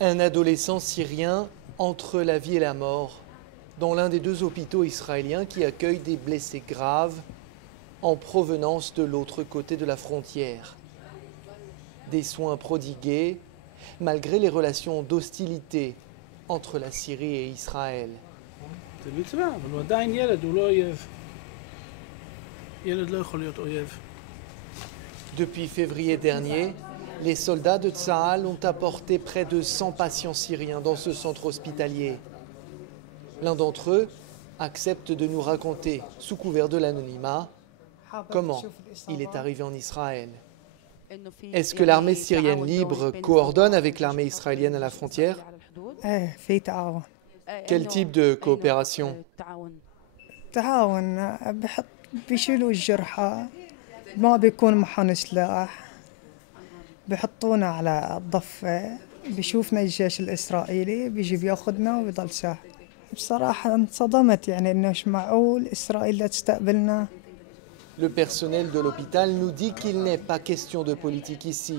Un adolescent syrien entre la vie et la mort dans l'un des deux hôpitaux israéliens qui accueillent des blessés graves en provenance de l'autre côté de la frontière. Des soins prodigués malgré les relations d'hostilité entre la Syrie et Israël. Depuis février dernier, les soldats de Tsahal ont apporté près de 100 patients syriens dans ce centre hospitalier. L'un d'entre eux accepte de nous raconter, sous couvert de l'anonymat, comment il est arrivé en Israël. Est-ce que l'armée syrienne libre coordonne avec l'armée israélienne à la frontière? Quel type de coopération? بيحطونا على الضفة بيشوفنا الجيش الإسرائيلي بيجي بياخذنا ويضل ساعة. بصراحة انصدمت يعني إنه مش معقول إسرائيل لا تستقبلنا. Le personnel de l'hôpital nous dit qu'il n'est pas question de politique ici,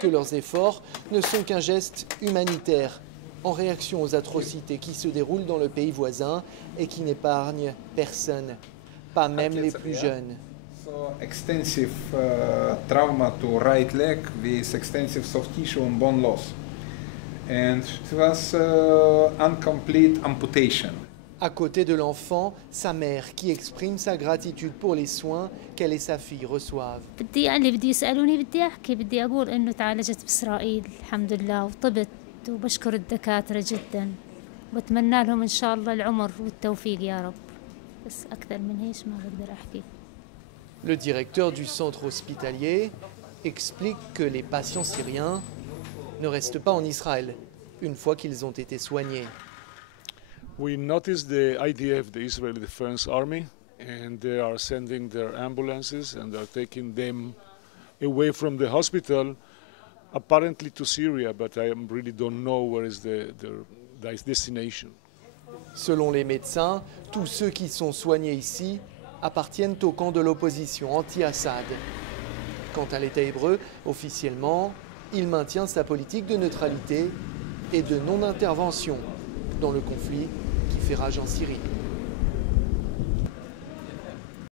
que leurs efforts ne sont qu'un geste humanitaire en réaction aux atrocités qui se déroulent dans le pays voisin et qui n'épargnent personne, pas même les plus jeunes. Extensive trauma to right leg with extensive soft tissue and bone loss, and it was incomplete amputation. À côté de l'enfant, sa mère qui exprime sa gratitude pour les soins qu'elle et sa fille reçoivent. بدي يسألوني بدي أحكي بدي أقول إنه تعالجت بإسرائيل الحمد لله وطبت وبشكر الدكاترة جدا وبتمنى لهم إن شاء الله العمر والتوفيق يا رب بس أكثر من هيش ما بقدر أحكي. Le directeur du centre hospitalier explique que les patients syriens ne restent pas en Israël une fois qu'ils ont été soignés. We noticed the IDF, the Israeli Defense Army, and they are sending their ambulances and they're taking them away from the hospital, apparently to Syria, but I really don't know where is their destination. Selon les médecins, tous ceux qui sont soignés ici appartiennent au camp de l'opposition anti-Assad. Quant à l'État hébreu, officiellement, il maintient sa politique de neutralité et de non-intervention dans le conflit qui fait rage en Syrie.